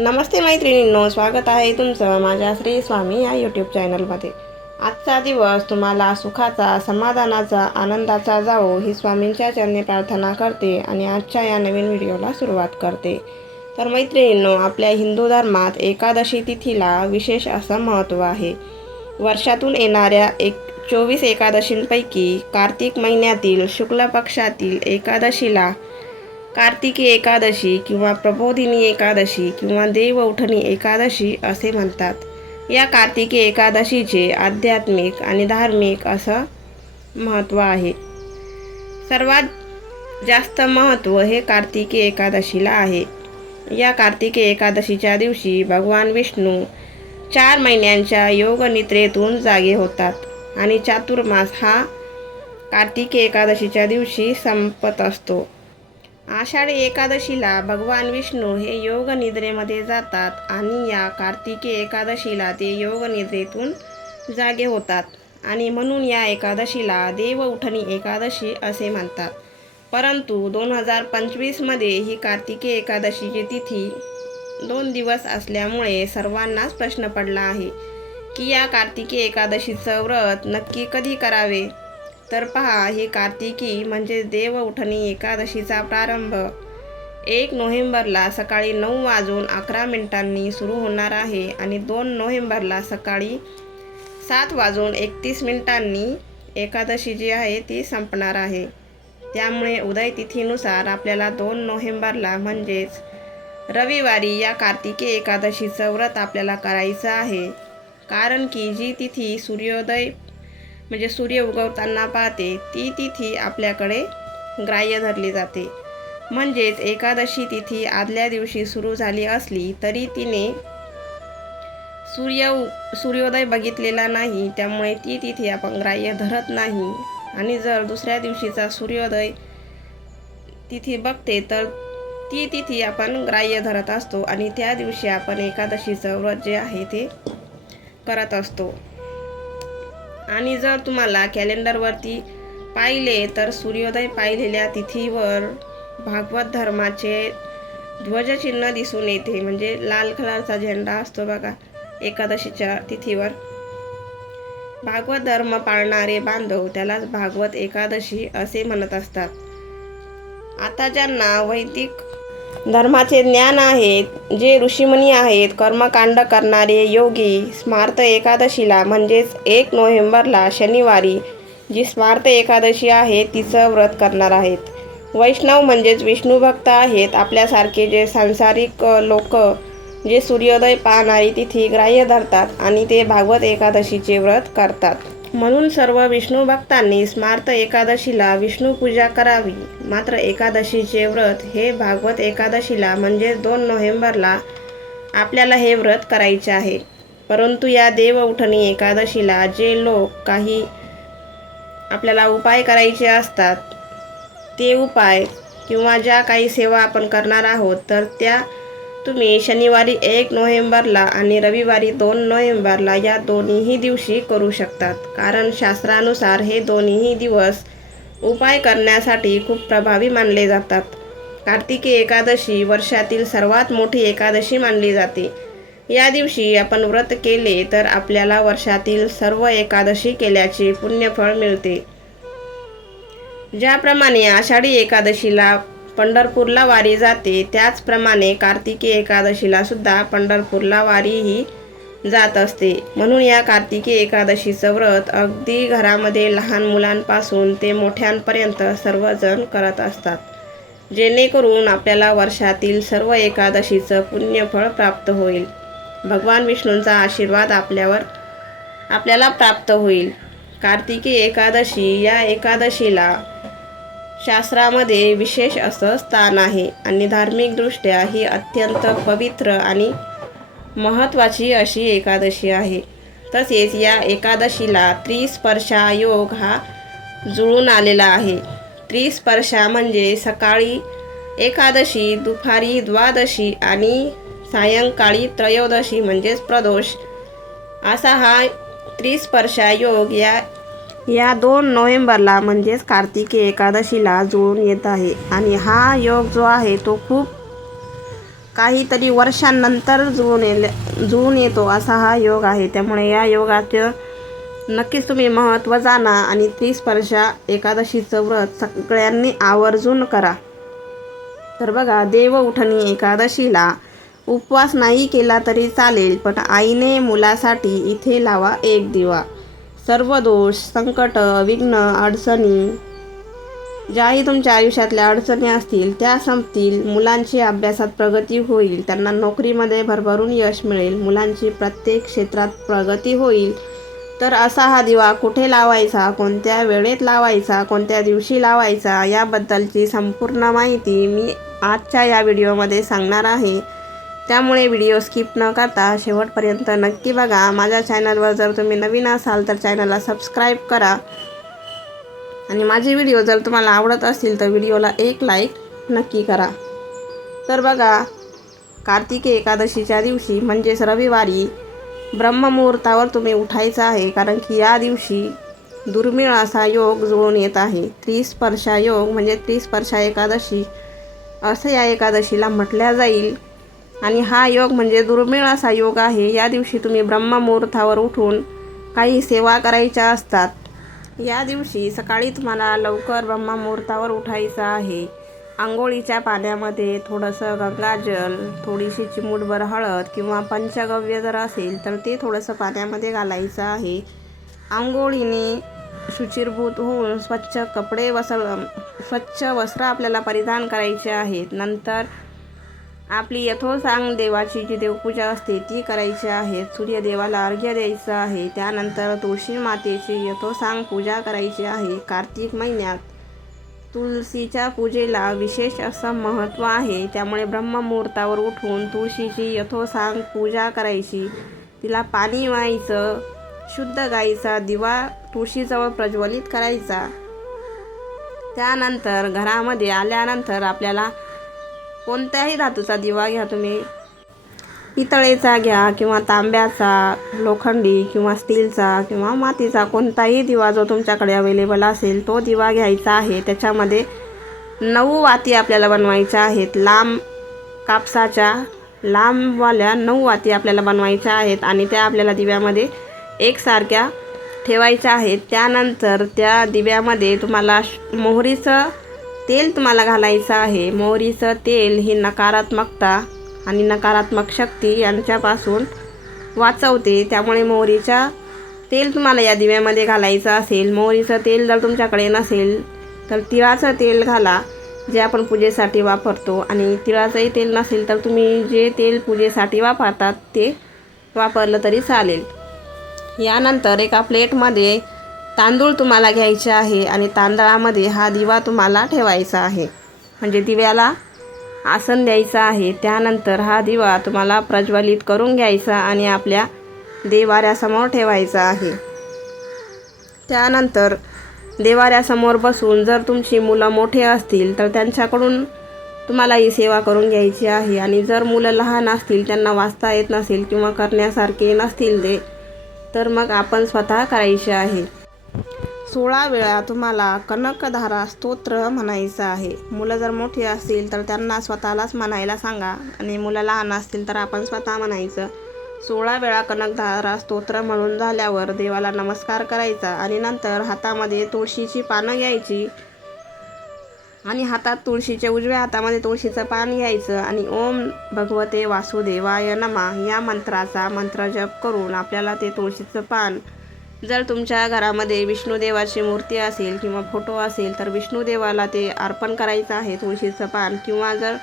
नमस्ते मैत्रिणींनो स्वागत आहे तुमचं माझ्या श्री स्वामी या यूट्यूब चॅनलमध्ये आजचा दिवस तुम्हाला सुखाचा समाधानाचा आनंदाचा जावो ही स्वामींच्या चरणी प्रार्थना करते आणि आजच्या या नवीन व्हिडिओला सुरुवात करते. तर मैत्रिणींनो आपल्या हिंदू धर्मात एकादशी तिथीला विशेष असं महत्त्व आहे. वर्षातून येणाऱ्या एक चोवीस एकादशींपैकी कार्तिक महिन्यातील शुक्ल पक्षातील एकादशीला कार्तिकी एकादशी किंवा प्रबोधिनी एकादशी किंवा देवउठणी एकादशी असे म्हणतात. या कार्तिकी एकादशीचे आध्यात्मिक आणि धार्मिक असं महत्त्व आहे. सर्वात जास्त महत्त्व हे कार्तिकी एकादशीला आहे. या कार्तिकी एकादशीच्या दिवशी भगवान विष्णू चार महिन्यांच्या योगनिद्रेतून जागे होतात आणि चातुर्मास हा कार्तिकी एकादशीच्या दिवशी संपत असतो. आषाढी एकादशीला भगवान विष्णू हे योग निद्रेमध्ये जातात आणि या कार्तिकी एकादशीला ते योग निद्रेतून जागे होतात. आणि म्हणून या एकादशीला देव उठणी एकादशी असे म्हणतात. परंतु दोन हजार पंचवीसमध्ये ही कार्तिकी एकादशीची तिथी दोन दिवस असल्यामुळे सर्वांनाच प्रश्न पडला आहे की या कार्तिकी एकादशीचं व्रत नक्की कधी करावे? तर पहा ही कार्तिकी म्हणजे देव उठणी एकादशीचा प्रारंभ. एक नोव्हेंबरला सकाळी नऊ वाजून अकरा मिनिटांनी सुरू होणार आहे आणि दोन नोव्हेंबरला सकाळी सात वाजून एकतीस मिनिटांनी एकादशी जी आहे ती संपणार आहे. त्यामुळे उदय तिथीनुसार आपल्याला दोन नोव्हेंबरला म्हणजेच रविवारी या कार्तिकी एकादशीचं व्रत आपल्याला करायचं आहे. कारण की जी तिथी सूर्योदय म्हणजे सूर्य उगवताना पाहते ती तिथी आपल्याकडे ग्राह्य धरली जाते. म्हणजेच एकादशी तिथी आदल्या दिवशी सुरू झाली असली तरी तिने सूर्य उ- सूर्योदय बघितलेला नाही त्यामुळे ती तिथी आपण ग्राह्य धरत नाही. आणि जर दुसऱ्या दिवशीचा सूर्योदय तिथी बघते तर ती तिथी आपण ग्राह्य धरत असतो आणि त्या दिवशी आपण एकादशीचं व्रत जे आहे ते करत असतो. आणि जर तुम्हाला कॅलेंडरवरती पाहिले तर सूर्योदय पाहिलेल्या तिथीवर भागवत धर्माचे ध्वजचिन्ह दिसून येते. म्हणजे लाल कलरचा झेंडा असतो बघा एकादशीच्या तिथीवर. भागवत धर्म पाळणारे बांधव त्यालाच भागवत एकादशी असे म्हणत असतात. आता ज्यांना वैदिक धर्माचे ज्ञान आहे जे ऋषीमुनी आहेत कर्मकांड करणारे योगी स्मार्त एकादशीला म्हणजेच एक नोव्हेंबरला शनिवारी जी स्मार्त एकादशी आहे तिचं व्रत करणार आहेत. वैष्णव म्हणजेच विष्णूभक्त आहेत आपल्यासारखे जे सांसारिक लोक जे सूर्योदय पाहणारी तिथी ग्राह्य धरतात आणि ते भागवत एकादशीचे व्रत करतात. म्हणून सर्व विष्णू भक्तांनी स्मार्त एकादशीला विष्णू पूजा करावी. मात्र एकादशीचे व्रत हे भागवत एकादशीला म्हणजे दोन नोव्हेंबरला आपल्याला हे व्रत करायचे आहे. परंतु या देव उठणी एकादशीला जे लोक काही आपल्याला उपाय करायचे असतात ते उपाय किंवा ज्या काही सेवा आपण करणार आहोत तर त्या तुम्ही शनिवारी एक नोव्हेंबरला आणि रविवारी दोन नोव्हेंबरला या दोन्हीही दिवशी करू शकतात. कारण शास्त्रानुसार हे दोन्हीही दिवस उपाय करण्यासाठी खूप प्रभावी मानले जातात. कार्तिकी एकादशी वर्षातील सर्वात मोठी एकादशी मानली जाते. या दिवशी आपण व्रत केले तर आपल्याला वर्षातील सर्व एकादशी केल्याचे पुण्यफळ मिळते. ज्याप्रमाणे आषाढी एकादशीला पंढरपूरला वारी जाते. त्याचप्रमाणे कार्तिकी एकादशीला सुद्धा पंढरपूरला वारीही जात असते. म्हणून या कार्तिकी एकादशीचं व्रत अगदी घरामध्ये लहान मुलांपासून ते मोठ्यांपर्यंत सर्वजण करत असतात. जेणेकरून आपल्याला वर्षातील सर्व एकादशीचं पुण्यफळ प्राप्त होईल. भगवान विष्णूंचा आशीर्वाद आपल्यावर आपल्याला प्राप्त होईल. कार्तिकी एकादशी या एकादशीला शास्त्रामध्ये विशेष असं स्थान आहे आणि धार्मिकदृष्ट्या ही अत्यंत पवित्र आणि महत्त्वाची अशी एकादशी आहे. तसेच या एकादशीला त्रिस्पर्शा योग हा जुळून आलेला आहे. त्रिस्पर्शा म्हणजे सकाळी एकादशी दुपारी द्वादशी आणि सायंकाळी त्रयोदशी म्हणजेच प्रदोष. असा हा त्रिस्पर्शा योग या या दोन नोव्हेंबरला म्हणजेच कार्तिकी एकादशीला जुळून येत आहे. आणि हा योग जो आहे तो खूप काहीतरी वर्षांनंतर जुळून येले जुळून येतो असा हा योग आहे. त्यामुळे या योगाचं नक्कीच तुम्ही महत्त्व जाणा आणि त्रिस्पर्शा एकादशीचं व्रत सगळ्यांनी आवर्जून करा. तर बघा देव उठणी एकादशीला उपवास नाही केला तरी चालेल पण आईने मुलासाठी इथे लावा एक दिवा. सर्व दोष संकट विघ्न अडचणी ज्याही तुमच्या आयुष्यातल्या अडचणी असतील त्या संपतील. मुलांची अभ्यासात प्रगती होईल. त्यांना नोकरीमध्ये भरभरून यश मिळेल. मुलांची प्रत्येक क्षेत्रात प्रगती होईल. तर असा हा दिवा कुठे लावायचा? कोणत्या वेळेत लावायचा? कोणत्या दिवशी लावायचा? याबद्दलची संपूर्ण माहिती मी आजच्या या व्हिडिओमध्ये सांगणार आहे. त्यामुळे व्हिडिओ स्किप न करता शेवटपर्यंत नक्की बघा. माझ्या चॅनलवर जर तुम्ही नवीन असाल तर चॅनलला सबस्क्राईब करा. आणि माझे व्हिडिओ जर तुम्हाला आवडत असतील तर व्हिडिओला एक लाईक नक्की करा. तर बघा कार्तिकी एकादशीच्या दिवशी म्हणजेच रविवारी ब्रह्ममुहूर्तावर तुम्ही उठायचं आहे. कारण की या दिवशी दुर्मिळ असा योग जुळून येत आहे. त्रिस्पर्शा योग म्हणजे त्रिस्पर्शा एकादशी असं या एकादशीला म्हटल्या जाईल. आणि हा योग म्हणजे दुर्मिळ असा योग आहे. या दिवशी तुम्ही ब्रह्ममुहूर्तावर उठून काही सेवा करायच्या असतात. या दिवशी सकाळी तुम्हाला लवकर ब्रह्ममुहूर्तावर उठायचं आहे. आंघोळीच्या पाण्यामध्ये थोडंसं गंगाजल थोडीशी चिमूटभर हळद किंवा पंचगव्य जर असेल तर ते थोडंसं पाण्यामध्ये घालायचं आहे. आंघोळीने शुचिरभूत होऊन स्वच्छ कपडे वसळ स्वच्छ वस्त्र आपल्याला परिधान करायचे आहेत. नंतर आपली यथोसांग देवाची जी देवपूजा असते ती करायची आहे. सूर्यदेवाला अर्घ्य द्यायचं आहे. त्यानंतर तुळशी मातेची यथोसांग पूजा करायची आहे. कार्तिक महिन्यात तुळशीच्या पूजेला विशेष असं महत्त्व आहे. त्यामुळे ब्रह्ममुहूर्तावर उठून तुळशीची यथोसांग पूजा करायची. तिला पाणी व्हायचं शुद्ध गाईचा दिवा तुळशीजवळ प्रज्वलित करायचा. त्यानंतर घरामध्ये आल्यानंतर आपल्याला कोणत्याही धातूचा दिवा घ्या तुम्ही. पितळेचा घ्या किंवा तांब्याचा लोखंडी किंवा स्टीलचा किंवा मातीचा कोणताही दिवा जो तुमच्याकडे अवेलेबल असेल तो दिवा घ्यायचा आहे. त्याच्यामध्ये नऊ वाती आपल्याला बनवायच्या आहेत. लांब कापसाच्या लांबवाल्या नऊ वाती आपल्याला बनवायच्या आहेत आणि त्या आपल्याला दिव्यामध्ये एकसारख्या ठेवायच्या आहेत. त्यानंतर त्या दिव्यामध्ये तुम्हाला श- मोहरीचं तेल तुम्हाला घालायचं आहे. मोहरीचं तेल ही नकारात्मकता आणि नकारात्मक शक्ती यांच्यापासून वाचवते. त्यामुळे मोहरीच्या तेल तुम्हाला या दिव्यामध्ये घालायचं असेल मोहरीचं तेल जर तुमच्याकडे नसेल तर तिळाचं तेल घाला जे आपण पूजेसाठी वापरतो. आणि तिळाचंही तेल नसेल तर तुम्ही जे तेल पूजेसाठी वापरतात ते वापरलं तरी चालेल. यानंतर एका प्लेटमध्ये तांदूळ तुम्हाला घ्यायचे आहे आणि तांदळामध्ये हा दिवा तुम्हाला ठेवायचा आहे. म्हणजे दिव्याला आसन द्यायचं आहे. त्यानंतर हा दिवा तुम्हाला प्रज्वलित करून घ्यायचा आणि आपल्या देवाऱ्यासमोर ठेवायचा आहे. त्यानंतर देवाऱ्यासमोर बसून जर तुमची मुलं मोठे असतील तर त्यांच्याकडून तुम्हाला ही सेवा करून घ्यायची आहे. आणि जर मुलं लहान असतील त्यांना वाचता येत नसेल किंवा करण्यासारखे नसतील ते तर मग आपण स्वतः करायचे आहे. सोळा वेळा तुम्हाला कनकधारा स्तोत्र म्हणायचं आहे. मुलं जर मोठी असतील तर त्यांना स्वतःलाच म्हणायला सांगा आणि मुलं लहान असतील तर आपण स्वतः म्हणायचं. सोळा वेळा कनकधारा स्तोत्र म्हणून झाल्यावर देवाला नमस्कार करायचा आणि नंतर हातामध्ये तुळशीची पानं घ्यायची आणि हातात तुळशीच्या उजव्या हातामध्ये तुळशीचं पान घ्यायचं आणि ओम भगवते वासुदेवाय नमा या मंत्राचा मंत्र जप करून आपल्याला ते तुळशीचं पान जर तुमच्या घरामध्ये विष्णुदेवाची मूर्ती असेल किंवा फोटो असेल तर विष्णुदेवाला ते अर्पण करायचं आहे तुळशीचं पान. किंवा जर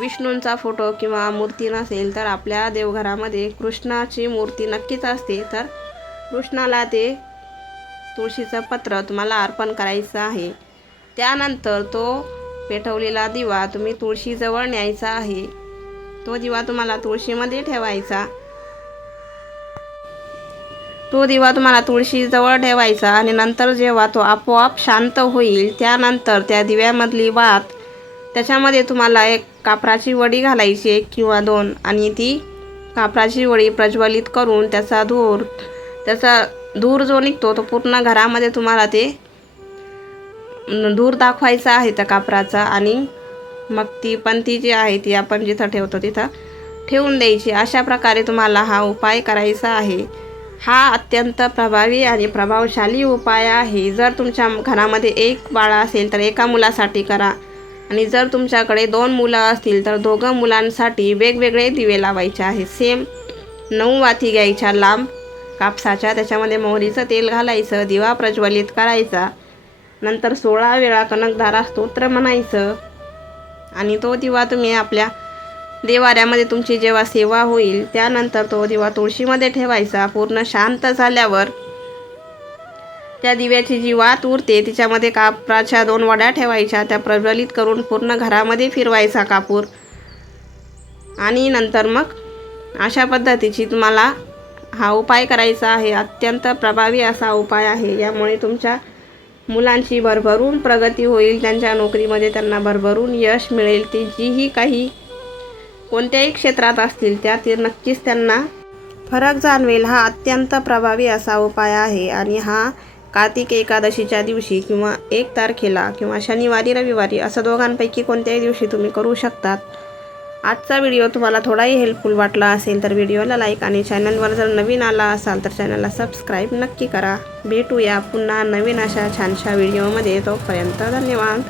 विष्णूंचा फोटो किंवा मूर्ती नसेल तर आपल्या देवघरामध्ये कृष्णाची मूर्ती नक्कीच असते. तर कृष्णाला ते तुळशीचं पत्र तुम्हाला अर्पण करायचं आहे. त्यानंतर तो पेटवलेला दिवा तुम्ही तुळशीजवळ न्यायचा आहे. तो दिवा तुम्हाला तुळशीमध्ये ठेवायचा. तो दिवा तुम्हाला तुळशीजवळ ठेवायचा आणि नंतर जेव्हा तो आपोआप शांत होईल त्यानंतर त्या दिव्यामधली वात त्याच्यामध्ये तुम्हाला एक कापराची वडी घालायची एक किंवा दोन आणि ती कापराची वडी प्रज्वलित करून त्याचा धूर त्याचा धूर जो निघतो तो पूर्ण घरामध्ये तुम्हाला ते धूर दाखवायचा आहे त्या कापराचा आणि मग ती पंथी जी आहे ती आपण जिथं ठेवतो तिथं ठेवून द्यायची. अशा प्रकारे तुम्हाला हा उपाय करायचा आहे. हा अत्यंत प्रभावी आणि प्रभावशाली उपाय आहे. जर तुमच्या घरामध्ये एक बाळा असेल तर एका मुलासाठी करा. आणि जर तुमच्याकडे दोन मुलं असतील तर दोघं मुलांसाठी वेगवेगळे दिवे लावायचे आहे सेम नऊ वाती घ्यायच्या लांब कापसाच्या त्याच्यामध्ये मोहरीचं तेल घालायचं दिवा प्रज्वलित करायचा. नंतर सोळा वेळा कनकधारा स्तोत्र म्हणायचं. आणि तो दिवा तुम्ही आपल्या देवाऱ्यामध्ये तुमची जेव्हा सेवा होईल त्यानंतर तो दिवा तुळशीमध्ये ठेवायचा पूर्ण शांत झाल्यावर त्या दिव्याची जी वात उरते तिच्यामध्ये कापराच्या दोन वड्या ठेवायच्या त्या प्रज्वलित करून पूर्ण घरामध्ये फिरवायचा कापूर. आणि नंतर मग अशा पद्धतीची तुम्हाला हा उपाय करायचा आहे. अत्यंत प्रभावी असा उपाय आहे. यामुळे तुमच्या मुलांची भरभरून प्रगती होईल त्यांच्या नोकरीमध्ये त्यांना भरभरून यश मिळेल. ती जीही काही कोणत्याही क्षेत्रात असतील त्यातील नक्कीच त्यांना फरक जाणवेल. हा अत्यंत प्रभावी असा उपाय आहे आणि हा कार्तिक एकादशीच्या दिवशी किंवा एक तारखेला किंवा शनिवारी रविवारी असं दोघांपैकी कोणत्याही दिवशी तुम्ही करू शकतात. आजचा व्हिडिओ तुम्हाला थोडाही हेल्पफुल वाटला असेल तर व्हिडिओला लाईक आणि चॅनलवर जर नवीन आला असाल तर चॅनलला सबस्क्राईब नक्की करा. भेटूया पुन्हा नवीन अशा छानशा व्हिडिओमध्ये. तोपर्यंत धन्यवाद.